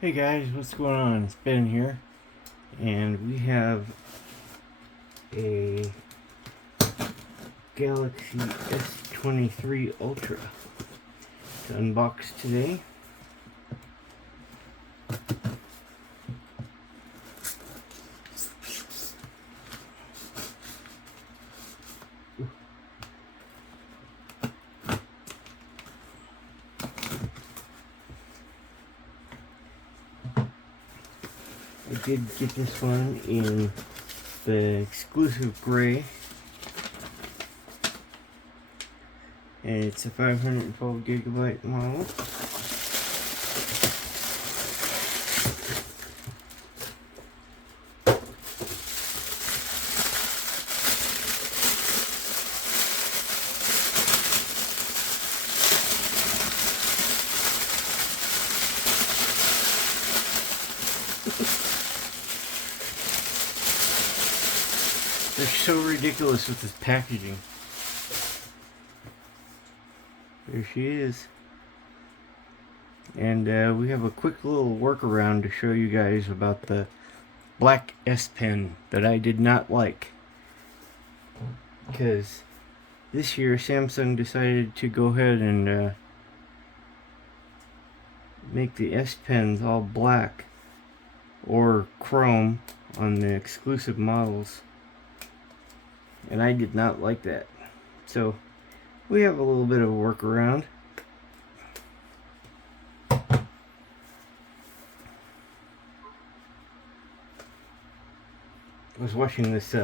Hey guys, what's going on? It's Ben here, and we have a Galaxy S23 Ultra to unbox today. I did get this one in the exclusive gray, and it's a 512 gigabyte model. They're so ridiculous with this packaging. There she is. And we have a quick little workaround to show you guys about the black S Pen that I did not like. Because this year Samsung decided to go ahead and make the S Pens all black or chrome on the exclusive models. And I did not like that. So we have a little bit of a workaround. I was watching this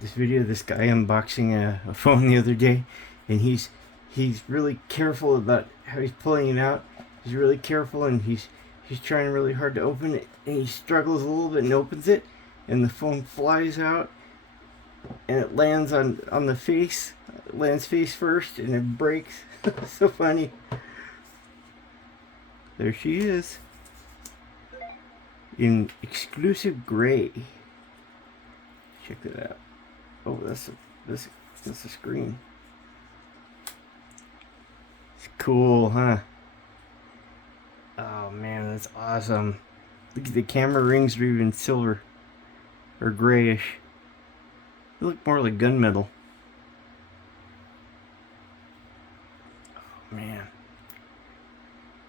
video of this guy unboxing a phone the other day, and he's really careful about how he's pulling it out. He's really careful, and he's trying really hard to open it, and he struggles a little bit and opens it, and the phone flies out, and it lands on the face. It lands face first, and it breaks. So funny. There she is in exclusive gray. Check that out. Oh, that's a screen. It's cool, huh? Oh man, that's awesome. Look at the camera rings are even silver or grayish. They look more like gunmetal. Oh man.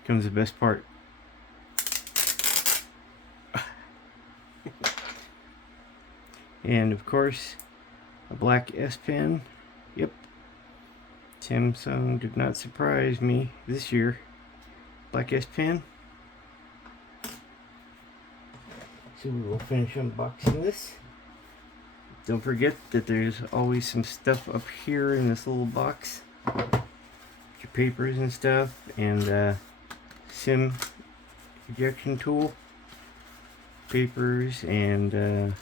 Comes the best part. And of course, a black S Pen. Yep. Samsung did not surprise me this year. Black S Pen. So we will finish unboxing this. Don't forget that there's always some stuff up here in this little box. Your papers and stuff, and SIM ejection tool, papers, and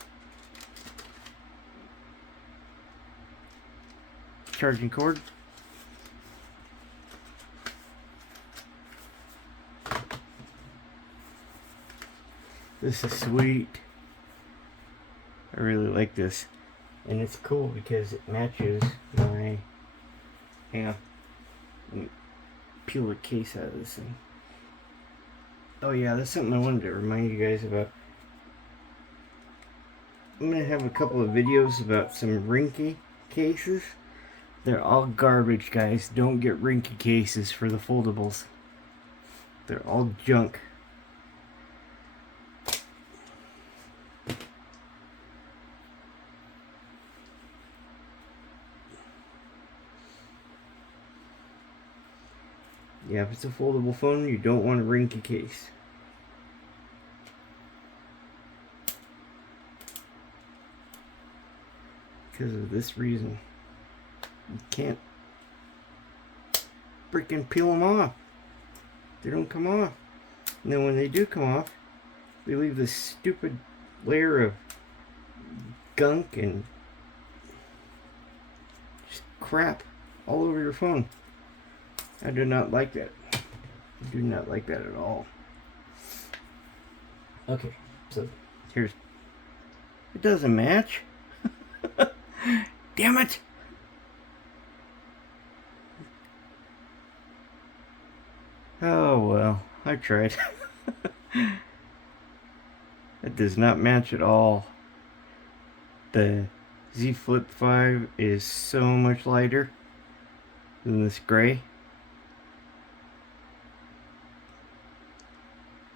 charging cord. This is sweet. I really like this, and it's cool because it matches my. Hang on, let me peel the case out of this thing. Oh yeah, that's something I wanted to remind you guys about. I'm gonna have a couple of videos about some Rinky cases. They're all garbage, guys. Don't get Rinky cases for the foldables. They're all junk. Yeah, if it's a foldable phone, you don't want a Rinky case. Because of this reason. You can't freaking peel them off. They don't come off. And then when they do come off, they leave this stupid layer of gunk and just crap all over your phone. I do not like that. I do not like that at all. Okay, so here's. It doesn't match. Damn it! Oh well, I tried. It does not match at all. The Z Flip 5 is so much lighter than this gray.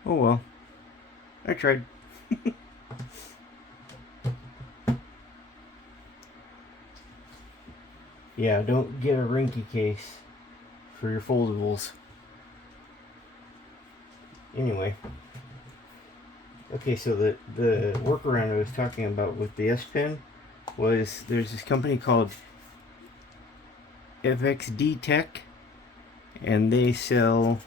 Oh well, I tried. Yeah, don't get a Rinky case for your foldables. Anyway, okay, so the workaround I was talking about with the S Pen was there's this company called FXD Tech, and they sell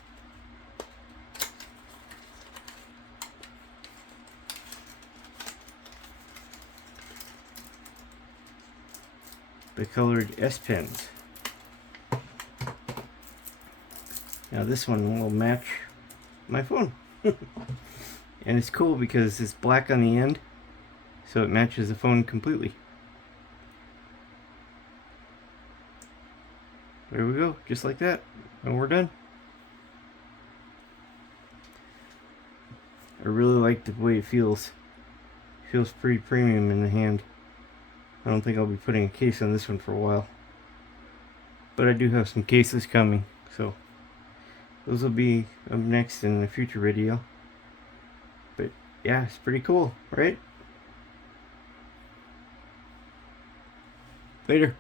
the colored S Pens. Now this one will match my phone. And it's cool because it's black on the end, so it matches the phone completely. There we go, just like that, and we're done. I really like the way it feels. It feels pretty premium in the hand. I don't think I'll be putting a case on this one for a while, but I do have some cases coming, so those will be up next in a future video. But yeah, it's pretty cool, right? Later.